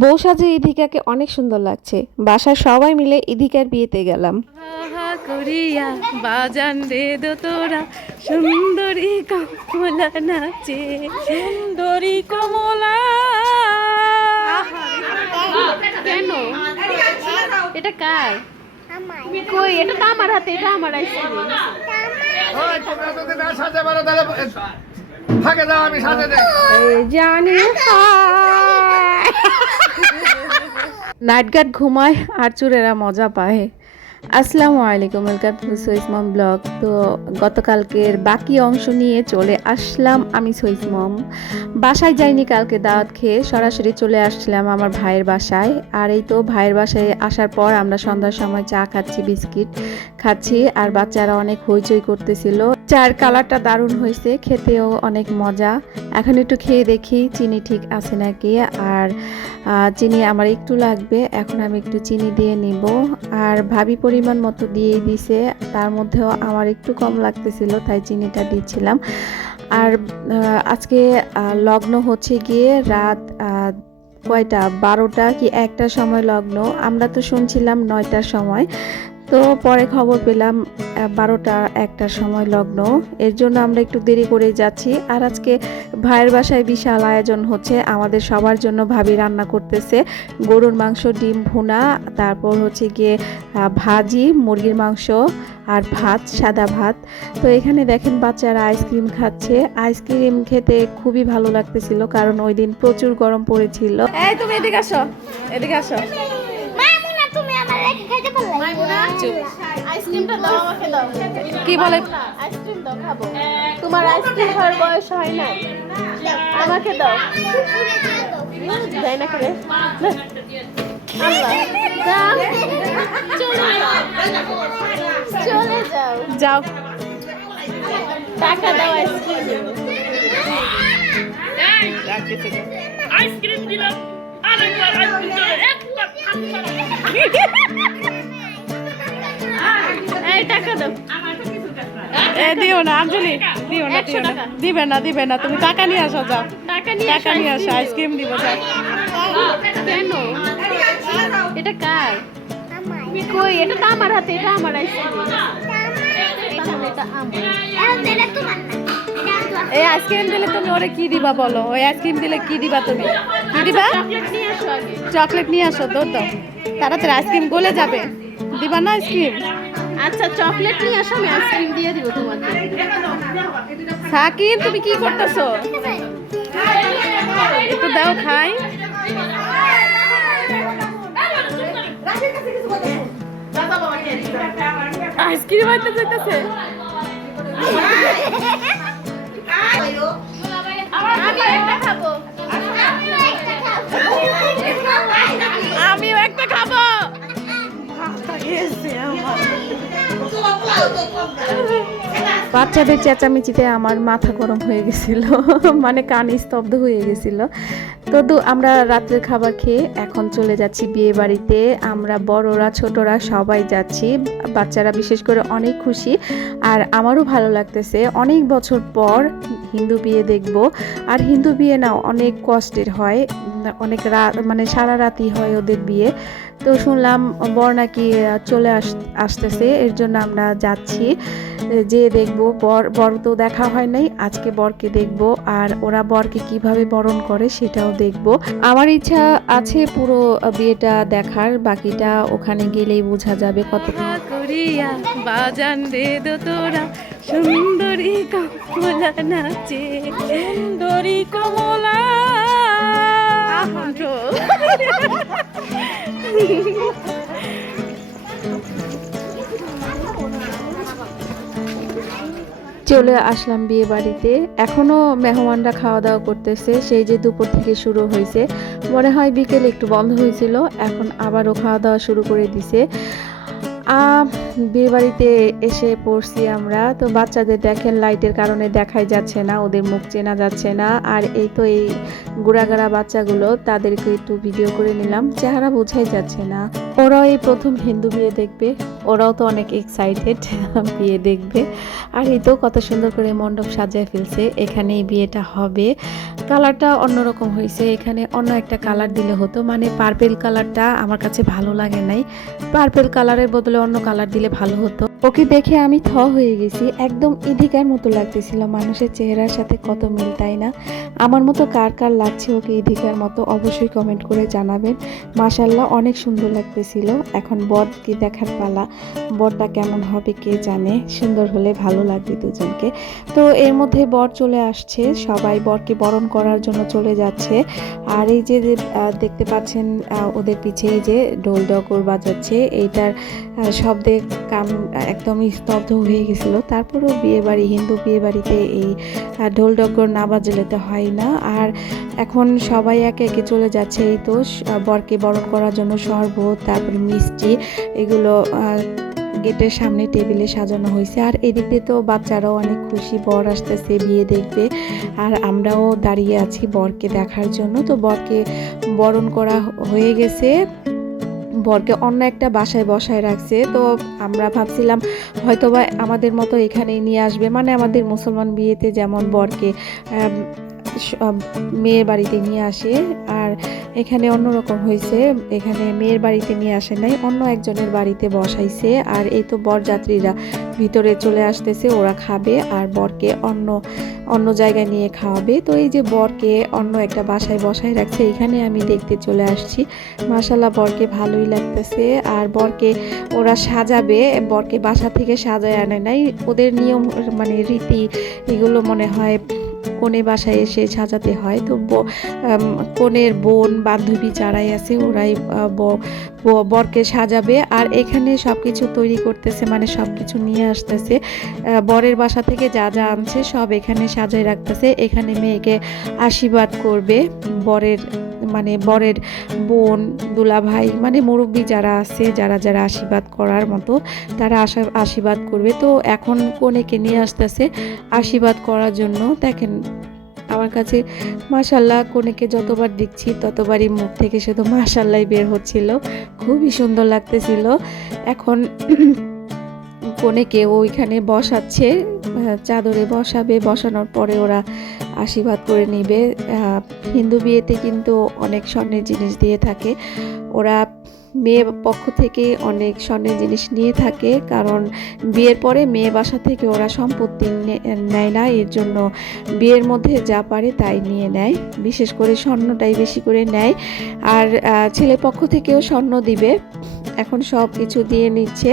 বউ সাজে ইধিকাকে অনেক সুন্দর লাগছে। বাসার সবাই মিলে ইধিকার বিয়েতে গেলাম। আহা করিয়া বাজান রে দো তোরা সুন্দরী কমলা নাচে সুন্দরী কমলা। কেন এটা কার? কই এটা তো আমার হাতে, এটা আমার আইসক্রিম। জানি নাইট গার্ড ঘুমায় আর চুরেরা মজা পায়। আসসালামু আলাইকুম, ওয়েলকাম টু সৈস মম ব্লগ। তো গতকালকের বাকি অংশ নিয়ে চলে আসলাম আমি সৈস মম। বাসায় যাইনি, কালকে দাওয়াত খেয়ে সরাসরি চলে আসছিলাম আমার ভাইয়ের বাসায়। আর এই তো ভাইয়ের বাসায় আসার পর আমরা সন্ধ্যার সময় চা খাচ্ছি, বিস্কিট খাচ্ছি, আর বাচ্চারা অনেক হইচই করতেছিল। চার কালারটা দারুণ হয়েছে, খেতেও অনেক মজা। এখন একটু খেয়ে দেখি চিনি ঠিক আছে নাকি। আর চিনি আমার একটু লাগবে, এখন আমি একটু চিনি দিয়ে নিব। আর ভাবি পরিমাণ মতো দিয়েই দিছে, তার মধ্যেও আমার একটু কম লাগতেছিল, তাই চিনিটা দিচ্ছিলাম। আর আজকে লগ্ন হচ্ছে গিয়ে রাত কয়টা 12টা কি 1টার সময় লগ্ন। আমরা তো শুনছিলাম 9টার সময়, তো পরে খবর পেলাম 12টা 1টার সময় লগ্ন। এর জন্য আমরা একটু দেরি করে যাচ্ছি। আর আজকে ভাইয়ের বাসায় বিশাল আয়োজন হচ্ছে, আমাদের সবার জন্য ভাবি রান্না করতেছে গরুর মাংস, ডিম ভুনা, তারপর হচ্ছে গিয়ে ভাজি, মুরগির মাংস আর ভাত, সাদা ভাত। তো এখানে দেখেন বাচ্চারা আইসক্রিম খাচ্ছে। আইসক্রিম খেতে খুবই ভালো লাগতেছিল, কারণ ওই দিন প্রচুর গরম পড়েছিল। এই তুমি এদিকে আসো, এদিকে আসো। আইসক্রিমটা দাও, আমাকে দাও। কি বলে? আইসক্রিম দাও, খাবো। তোমার আইসক্রিম খাওয়ার বয়স হয় না, আমাকে দাও। দেয় না করে চলে যাও, যাও। টাকা দাও, আইসক্রিম আইসক্রিম দিলাম আরেকবার এই টাকা দাও। দিও না আঞ্জলি, দিও না, দিও না, দিবে না। তুমি টাকা নিয়ে আসো, যাও টাকা টাকা নিয়ে আসো, আইসক্রিম দিব, যাও। কেন এটা কার? কই এটা তো আমার হাতে, এটা আমার আইসক্রিম। তাহলে এটা আমার। এই আইসক্রিম দিলে তুমি ওরে কি দিবা বলো? ওই আইসক্রিম দিলে কি দিবা তুমি? কি দিবা? চকলেট নিয়ে আসো আগে। চকলেট নিয়ে আসো, তো তাড়াতাড়ি, আইসক্রিম গলে যাবে। দিবা না আইসক্রিম? আচ্ছা চকলেট নিয়ে আসো, আমি আইসক্রিম দিয়ে দিব তোমাকে। সাকিব তুমি কি করতেছো? একটু দাও খাই। আইসক্রিম হইতে যাইতেছে। আমি একটা খাবো। আমিও একটা খাবো। বাচ্চাদের চেঁচামেচিতে আমার মাথা গরম হয়ে গেছিল, মানে কান স্তব্ধ হয়ে গেছিল। তো আমরা রাত্রের খাবার খেয়ে এখন চলে যাচ্ছি বিয়ে বাড়িতে। আমরা বড়রা ছোটরা সবাই যাচ্ছি, বাচ্চারা বিশেষ করে অনেক খুশি, আর আমারও ভালো লাগতেছে। অনেক বছর পর হিন্দু বিয়ে দেখব। আর হিন্দু বিয়ে না অনেক কষ্টের হয়, অনেক রাত, মানে সারা রাতই হয় ওদের বিয়ে। তো শুনলাম বর নাকি চলে আসতেছে, এর জন্য আমরা যাচ্ছি, যে দেখব। বর তো দেখা হয় নাই, আজকে বরকে দেখব, আর ওরা বরকে কিভাবে বরণ করে সেটাও দেখব। আমার ইচ্ছা আছে পুরো বিয়েটা দেখার, বাকিটা ওখানে গেলেই বোঝা যাবে কত। করিয়া বাজান রে দো তোরা সুন্দরী কমলা নাচে সুন্দরী কমলা। চলে আসলাম বিয়ে বাড়িতে। এখনো মেহমানরা খাওয়া দাওয়া করতেছে, সেই যে দুপুর থেকে শুরু হয়েছে, মনে হয় বিকেল একটু বন্ধ হয়েছিল, এখন আবারও খাওয়া দাওয়া শুরু করে দিছে। বিয়ে বাড়িতে এসে পড়ছি আমরা। তো বাচ্চাদের দেখেন লাইটের কারণে দেখাই যাচ্ছে না, ওদের মুখ চেনা যাচ্ছে না। আর এই তো এই গুড়াগাড়া বাচ্চাগুলো, তাদেরকে একটু ভিডিও করে নিলাম, চেহারা বোঝাই যাচ্ছে না। ওরাও এই প্রথম হিন্দু বিয়ে দেখবে, ওরাও তো অনেক এক্সাইটেড বিয়ে দেখবে। আর এই তো কত সুন্দর করে মণ্ডপ সাজায় ফেলছে, এখানেই বিয়েটা হবে। কালারটা অন্যরকম হয়েছে, এখানে অন্য একটা কালার দিলে হতো, মানে পার্পেল কালারটা আমার কাছে ভালো লাগে নাই। পার্পেল কালারের বদলে অন্য কালার দিলে ভালো হতো। ওকে দেখে আমি থ হয়ে গেছি, একদম ইধিকার মতো লাগতেছিল, মানুষের চেহারার সাথে কত মিল, তাই না? আমার মতো কার কার লাগছে ওকে ইধিকার মতো অবশ্যই কমেন্ট করে জানাবেন। মাশাআল্লাহ অনেক সুন্দর লাগতেছিল। এখন বরকে দেখার পালা, বরটা কেমন হবে কে জানে, সুন্দর হলে ভালো লাগবে দুজনকে। তো এর মধ্যে বর চলে আসছে, সবাই বরকে বরণ করার জন্য চলে যাচ্ছে। আর এই যে দেখতে পাচ্ছেন ওদের পিছে এই যে ঢোল ডগর বাজাচ্ছে, এইটার শব্দে কান একদমই স্তব্ধ হয়ে গেছিলো। তারপরেও বিয়েবাড়ি, হিন্দু বিয়েবাড়িতে এই ঢোল ডগর না বাজলে তো হয় না। আর এখন সবাই একে একে চলে যাচ্ছে। এই তো বরকে বরণ করার জন্য শরবত, তারপরে মিষ্টি, এগুলো গেটের সামনে টেবিলে সাজানো হয়েছে। আর এদিকে তো বাচ্চারাও অনেক খুশি, বর আসতেছে, বিয়ে দেখবে। আর আমরাও দাঁড়িয়ে আছি বরকে দেখার জন্য। তো বরকে বরণ করা হয়ে গেছে, বরকে অন্য একটা বাসায় বসায় রাখছে। তো আমরা ভাবছিলাম হয়তোবা আমাদের মতো এখানেই নিয়ে আসবে, মানে আমাদের মুসলমান বিয়েতে যেমন বরকে মেয়ের বাড়িতে নিয়ে আসে, আর এখানে অন্যরকম হয়েছে, এখানে মেয়ের বাড়িতে নিয়ে আসে নাই, অন্য একজনের বাড়িতে বসাইছে। আর এই তো বরযাত্রীরা ভিতরে চলে আসতেছে, ওরা খাবে আর বরকে অন্য জায়গায় নিয়ে খাওয়াবে। তো এই যে বরকে অন্য একটা বাসায় বসায় রাখছে, এখানে আমি দেখতে চলে আসছি। মাশাআল্লাহ বরকে ভালোই লাগতেছে। আর বরকে ওরা সাজাবে, বরকে বাসা থেকে সাজায় আনে নাই, ওদের নিয়ম মানে রীতি এগুলো মনে হয় কনে বাসায় এসে সাজাতে হয়। তো কনের বোন বান্ধবী যারাই আছে ওরাই বরকে সাজাবে। আর এখানে সব কিছু তৈরি করতেছে, মানে সব কিছু নিয়ে আসতেছে, বরের বাসা থেকে যা যা আনছে সব এখানে সাজায় রাখতেছে। এখানে মেয়েকে আশীর্বাদ করবে বরের বোন, দুলাভাই, মানে মুরব্বী যারা আছে, যারা যারা আশীর্বাদ করার মতো তারা আশীর্বাদ করবে। তো এখন কনেকে নিয়ে আসতেছে আশীর্বাদ করার জন্য। দেখেন আমার কাছে মাশাআল্লাহ কনেকে যতবার দেখছি ততবারই মুখ থেকে শুধু মাশাআল্লাহ বের হচ্ছিল, খুবই সুন্দর লাগতেছিল। এখন কনেকে ওইখানে বসাচ্ছে, চাদরে বসাবে, বসানোর পরে ওরা আশীর্বাদ করে নেবে। হিন্দু বিয়েতে কিন্তু অনেক স্বর্ণের জিনিস দিয়ে থাকে, ওরা মেয়ে পক্ষ থেকে অনেক স্বর্ণের জিনিস নিয়ে থাকে, কারণ বিয়ের পরে মেয়ে বাসা থেকে ওরা সম্পত্তি নেয় না, এর জন্য বিয়ের মধ্যে যা পারে তাই নিয়ে নেয়, বিশেষ করে স্বর্ণটাই বেশি করে নেয়। আর ছেলে পক্ষ থেকেও স্বর্ণ দিবে। এখন সব কিছু দিয়ে নিচ্ছে,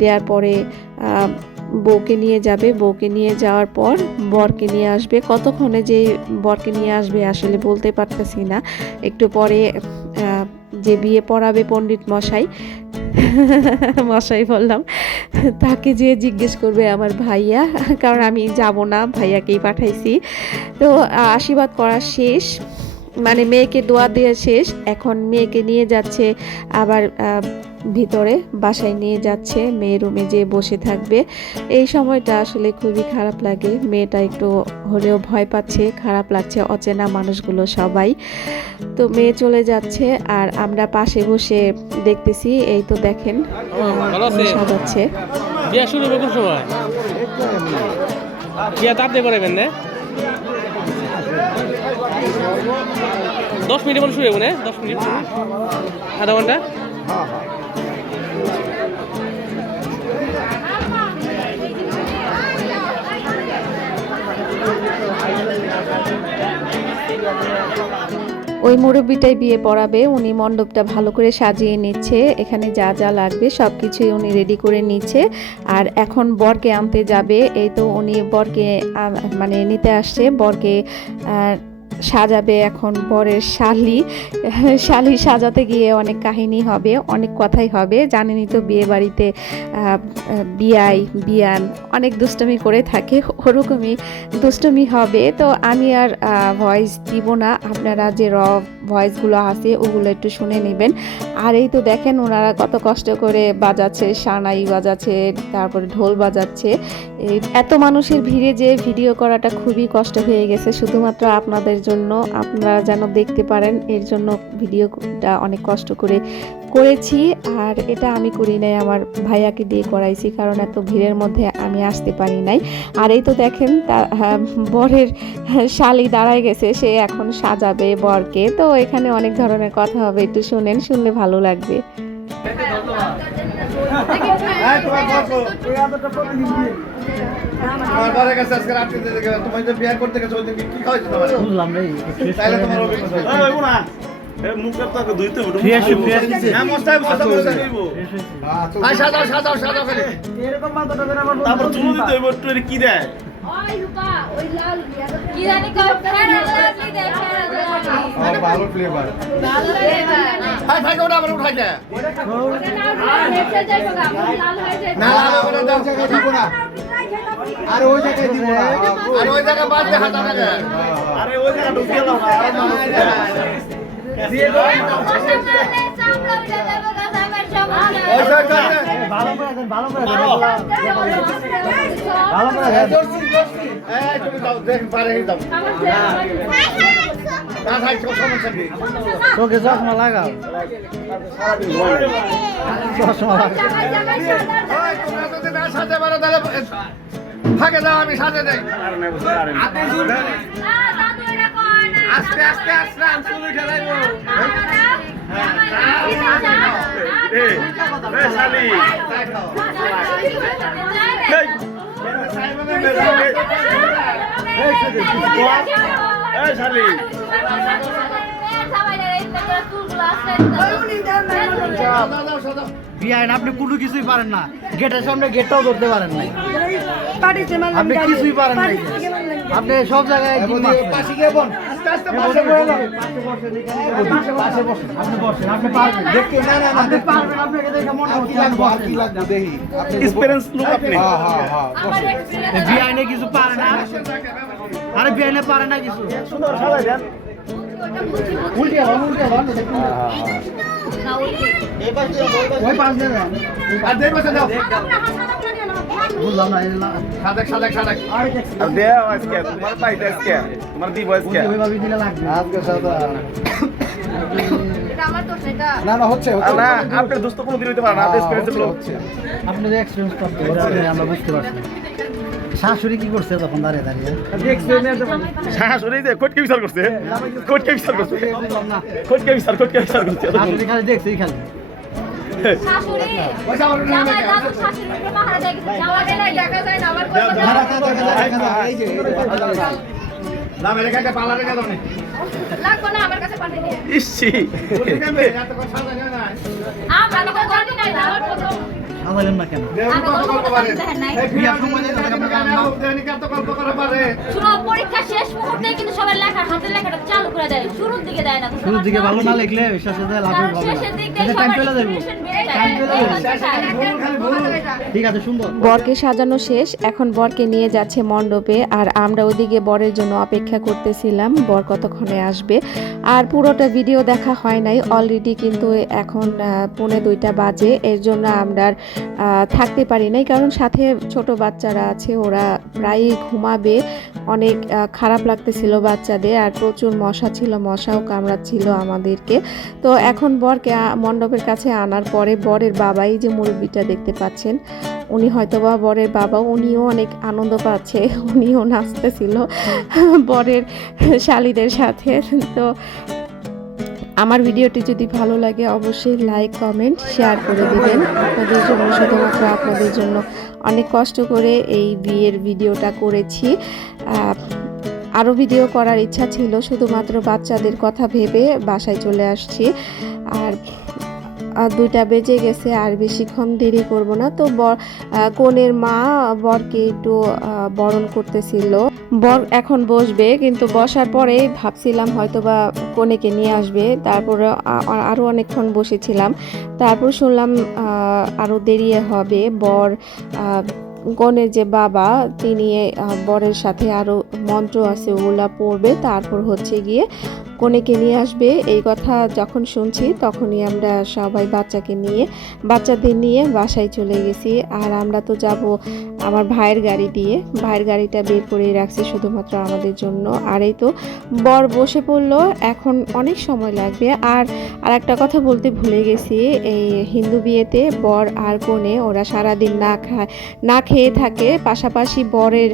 দেওয়ার পরে বউকে নিয়ে যাবে, বউকে নিয়ে যাওয়ার পর বরকে নিয়ে আসবে। কতক্ষণে যে বরকে নিয়ে আসবে আসলে বলতে পারতেছি না। একটু পরে যে বিয়ে পড়াবে পণ্ডিত মশাই বললাম, তাকে যে জিজ্ঞেস করবে আমার ভাইয়া, কারণ আমি যাব না, ভাইয়াকেই পাঠাইছি। তো আশীর্বাদ করা শেষ, মানে মেয়েকে দোয়া দেওয়া শেষ। এখন মেয়েকে নিয়ে যাচ্ছে আবার ভিতরে বাসায় নিয়ে যাচ্ছে, মেয়ের রুমে যেয়ে বসে থাকবে। এই সময়টা আসলে খুবই খারাপ লাগে, মেয়েটা একটু হলেও ভয় পাচ্ছে, খারাপ লাগছে, অচেনা মানুষগুলো সবাই। তো মেয়ে চলে যাচ্ছে আর আমরা পাশে বসে দেখতেছি। এই তো দেখেন সাজাচ্ছে। বিয়া শুরু হবে কোন সময়? বিয়া তাড়াতাড়ি করাবেন না? 10 মিনিট শুরু হবে না? 10 মিনিট, আধা ঘন্টা। ওই মুরব্বিটাই বিয়ে পড়াবে, উনি মণ্ডপটা ভালো করে সাজিয়ে নিচ্ছে, এখানে যা যা লাগবে সব কিছুই উনি রেডি করে নিচ্ছে। আর এখন বরকে আনতে যাবে, এই তো উনি বরকে মানে নিতে আসছে, বরকে সাজাবে। এখন বরের শালি সাজাতে গিয়ে অনেক কাহিনী হবে, অনেক কথাই হবে, জানেনই তো বিয়ে বাড়িতে বিয়ান অনেক দুষ্টমি করে থাকে, ওরকমই দুষ্টমি হবে। তো আমি আর ভয়েস দিব না, আপনারা যে ভয়েসগুলো আছে ওগুলো একটু শুনে নেবেন। আর এই তো দেখেন ওনারা কত কষ্ট করে বাজাচ্ছে, সানাই বাজাচ্ছে, তারপরে ঢোল বাজাচ্ছে। এত মানুষের ভিড়ে যে ভিডিও করাটা খুবই কষ্ট হয়ে গেছে, শুধুমাত্র আপনাদের জন্য, আপনারা যেন দেখতে পারেন এর জন্য ভিডিওটা অনেক কষ্ট করে করেছি। আর এটা আমি করি নাই, আমার ভাইয়াকে দিয়ে করাইছি, কারণ এত ভিড়ের মধ্যে আমি আসতে পারি নাই। আর এই তো দেখেন বরের শালি দাঁড়ায় গেছে, সে এখন সাজাবে বরকে। তো এখানে অনেক ধরনের কথা হবে, একটু শুনেন, শুনলে ভালো লাগবে। কি দেয় ভালো ফ্লেভার আর ওই জায়গায় দিব না, আর ওই জায়গা বাদ দেখা যাবে না, আরে ওই জায়গা ঢুকিয়ে দাও না, দিয়ে দাও ভালো করে দেন, ভালো করে দেন, ভালো করে দেন, এই তুমি দাও, দেখেন পারে দাও না ভাই, সমস্যা কি তোকে চশমা লাগাও, চশমা লাগাও, ওই তোমরা যদি না সাথে পারো তাহলে ফাঁকে দাও, আমি সাথে দেই। আস্তে আস্তে আস্তে আমি শুরু উঠে যাইব। বিয়াইন আপনি কোনো কিছুই পারেন না, গেটের সামনে গেটটাও ধরতে পারেন না, আপনি কিছুই পারেন না, আপনি সব জায়গায় কিছু পারে না, আরে বিয়াইনে পারে না কিছু, বুঝলাম না, সাদেক সাদেক সাদেক আর দেও আজকে তোমার পাইতে আজকে তোমার দিব আজকে ওইভাবে দিলে লাগবে আজকে সাদা এটা আমার দোষ, এটা না না হচ্ছে না, আপনার দোস্ত কোনো দিন হইতে পারে না, আপনার এক্সপেরিয়েন্স গুলো হচ্ছে, আপনার যে এক্সপেরিয়েন্স করতে আমরা বুঝতে পারছি। শাশুড়ি কি করছে তখন দাঁড়িয়ে দাঁড়িয়ে? শাশুড়ি কোটকে বিচার করছে, কোটকে বিচার করছে, কোটকে বিচার করছে, শাশুড়ি খালি দেখছেই খালি শাশুড়ি জামাই দাদু শাশুড়ির উপর পাহারা দেয়, জামাই দেখা যায় না, আবার কই দেখা এই যে না মেরে কাছে পালা রেখে দাও না, লাগবে না আমার কাছে পাঠিয়ে দিয়ে ইসি এত কথা জানা না, আমরা তো জানি না, আমার প্রথম আলালেন না কেন শুনো, পরীক্ষা শেষ মুহূর্তে কিন্তু সবাই লেখা হাতের লেখাটা চালু করে দেয়, শুরুর দিকে দেয় না, শুরুর দিকে ভালো না লিখলে শেষে দেয় লাভ হবে, শেষের দিকে টাইম চলে যাবে, ঠিক আছে সুন্দর। বরকে সাজানো শেষ, এখন বরকে নিয়ে যাচ্ছে মণ্ডপে, আর আমরা ওদিকে বরের জন্য অপেক্ষা করতেছিলাম বর কতক্ষণে আসবে। আর পুরোটা ভিডিও দেখা হয় নাই, অলরেডি কিন্তু এখন 1:45 বাজে, এর জন্য আমরা থাকতে পারি নাই, কারণ সাথে ছোট বাচ্চারা আছে, ওরা প্রায়ই ঘুমাবে, অনেক খারাপ লাগতেছিল বাচ্চাদের, আর প্রচুর মশা ছিল, মশাও কামড়াচ্ছিল আমাদেরকে। তো এখন বরকে মণ্ডপের কাছে আনার পরে বরের বাবাই, যে মুরব্বিটা দেখতে পাচ্ছেন, উনি হয়তোবা বরের বাবা, উনিও অনেক আনন্দ পাচ্ছে, উনিও নাচতেছিল বরের শালিদের সাথে। তো আমার ভিডিওটি যদি ভালো লাগে অবশ্যই লাইক কমেন্ট শেয়ার করে দিবেন, আপনাদের জন্য, শুধুমাত্র আপনাদের জন্য অনেক কষ্ট করে এই বিয়ের ভিডিওটা করেছি। আরও ভিডিও করার ইচ্ছা ছিল, শুধুমাত্র বাচ্চাদের কথা ভেবে বাসায় চলে আসছি। আর 2টা বেজে গেছে, আর বেশিক্ষণ দেরি করব না। তো কনের মা বরকে একটু বরণ করতেছিল, বর এখন বসবে, কিন্তু বসার পরে ভাবছিলাম হয়তো বা কনেকে নিয়ে আসবে, তারপরে আরও অনেকক্ষণ বসেছিলাম, তারপর শুনলাম আরও দেরি হবে, বর কনের যে বাবা তিনি বরের সাথে আরও মন্ত্র আছে ওগুলা পড়বে, তারপর হচ্ছে গিয়ে কনেকে নিয়ে আসবে এই কথা যখন শুনছি তখনই আমরা সবাই বাচ্চাদের নিয়ে বাসায় চলে গেছি। আর আমরা তো যাব আমার ভাইয়ের গাড়ি দিয়ে, ভাইয়ের গাড়িটা বের করে রাখছি শুধুমাত্র আমাদের জন্য। আর এই তো বর বসে পড়লো, এখন অনেক সময় লাগবে। আর একটা কথা বলতে ভুলে গেছি, এই হিন্দু বিয়েতে বর আর কনে ওরা সারাদিন না খেয়ে থাকে, পাশাপাশি বরের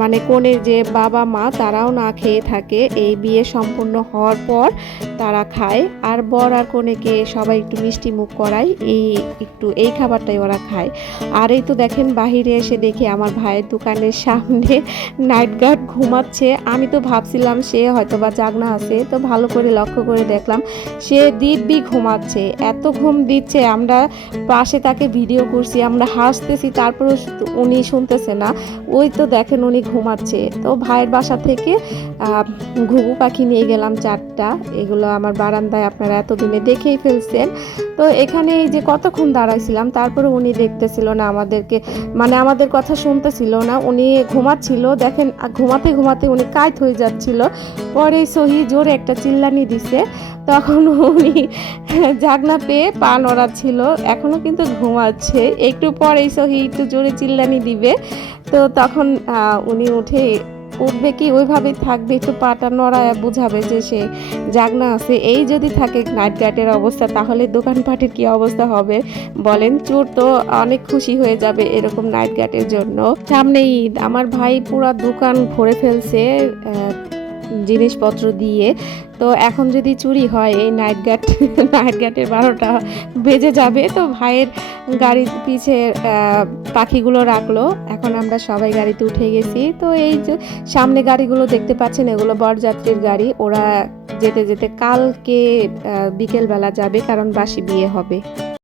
মানে কনের যে বাবা মা তারাও না খেয়ে থাকে। এই বিয়ে সম্পূর্ণ হওয়ার পর তারা খায়, আর বর আর কনেকে সবাই একটু মিষ্টি মুখ করায়, এই খাবারটাই ওরা খায়। আর এই তো দেখেন বাহিরে এসে দেখি আমার ভাইয়ের দোকানের সামনে নাইট গার্ড ঘুমাচ্ছে। আমি তো ভাবছিলাম সে হয়তো বা জাগনা আছে, তো ভালো করে লক্ষ্য করে দেখলাম সে দিব্যি ঘুমাচ্ছে, এত ঘুম দিচ্ছে। আমরা পাশে তাকে ভিডিও করছি, আমরা হাসতেছি, তারপরেও উনি শুনতেছে না। ওই তো দেখেন উনি ঘুমাচ্ছে। তো ভাইয়ের বাসা থেকে ঘুঘু পাখি নিয়ে গেলাম 4টা, এগুলো আমার বারান্দায় আপনারা এতদিনে দেখেই ফেলছেন। তো এখানে এই যে কতক্ষণ দাঁড়াইছিলাম, তারপরে উনি দেখতেছিল না আমাদেরকে, মানে আমাদের কথা শুনতেছিল না, উনি ঘুমাচ্ছিল। দেখেন ঘুমাতে ঘুমাতে উনি কাইত হয়ে যাচ্ছিল। পরে সহি জোরে একটা চিল্লানি দিছে, তখন উনি জাগনা পেয়ে পা নড়াচ্ছিল, এখনো কিন্তু ঘুমাচ্ছে। একটু পরে সহি একটু জোরে চিল্লানি দিবে, তো তখন উনি উঠবে কি ওইভাবেই থাকবে, একটু পাটা নড়ায় বুঝাবে যে সে জাগনা আছে। এই যদি থাকে নাইট গার্ডের অবস্থা, তাহলে দোকানপাটের কি অবস্থা হবে বলেন। চোর তো অনেক খুশি হয়ে যাবে এরকম নাইট গার্ডের জন্য। সামনে ঈদ, আমার ভাই পুরা দোকান ভরে ফেলছে জিনিসপত্র দিয়ে। তো এখন যদি চুরি হয় এই নাইট গার্ডের 12টা বেজে যাবে। তো ভাইয়ের গাড়ির পিছে পাখিগুলো রাখলো, এখন আমরা সবাই গাড়িতে উঠে গেছি। তো এই যে সামনে গাড়িগুলো দেখতে পাচ্ছেন, এগুলো বরযাত্রীর গাড়ি, ওরা যেতে যেতে কালকে বিকেলবেলা যাবে, কারণ বাসি বিয়ে হবে।